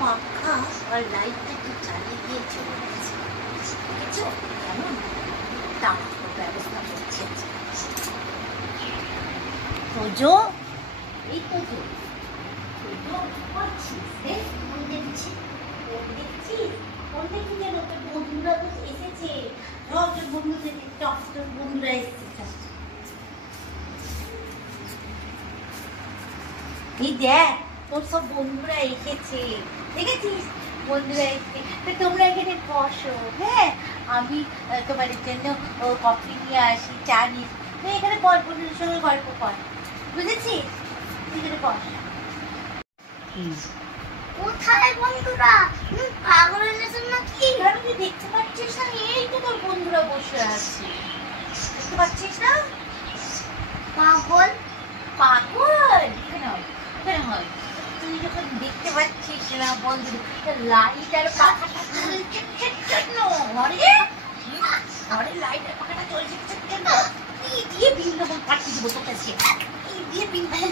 পাখা আর লাইটটা একটু চালিয়ে দিয়ে চলে গেছে, দেখেছো কেমন তাড়াতাড়ি ব্যবস্থা করছে। তোজো, এই তোজো, তোজো করছিস রে? ফোন দেখছি, ফোন দেখছিস? ফোন দেখি যেন তোর বন্ধুরা তো এসেছে, সব তোর বন্ধুদের টপ তোর বন্ধুরা এসেছে। এই দেখ তোর সব বন্ধুরা এসেছে, দেখেছিস? বন্ধুরা এসেছে, তো তোমরা এখানে বসো, হ্যাঁ আমি তোমাদের জন্য কফি নিয়ে আসি, চা নিয়ে তুই এখানে বল, বন্ধুদের সঙ্গে গল্প কর, বুঝেছিস? তুই এখানে বস। কোথায় বন্ধুরা? পাগলের মতন নাকি? তুই দেখতে পাচ্ছিস না? এই তো তোর বন্ধুরা বসে আছে, দেখতে পাচ্ছিস না? পাগল পাগল এখানে হয়, এখানে হয়। তুই যখন দেখতে পাচ্ছিস না বন্ধু, লাইট আর পাখাটা চলছে কেন? ঘরে লাইট আর পাখাটা চলছে কেন? কি দিয়ে বৃন্দাবন পাঠিয়ে দেবো তোকে, কি দিয়ে বৃন্দাবন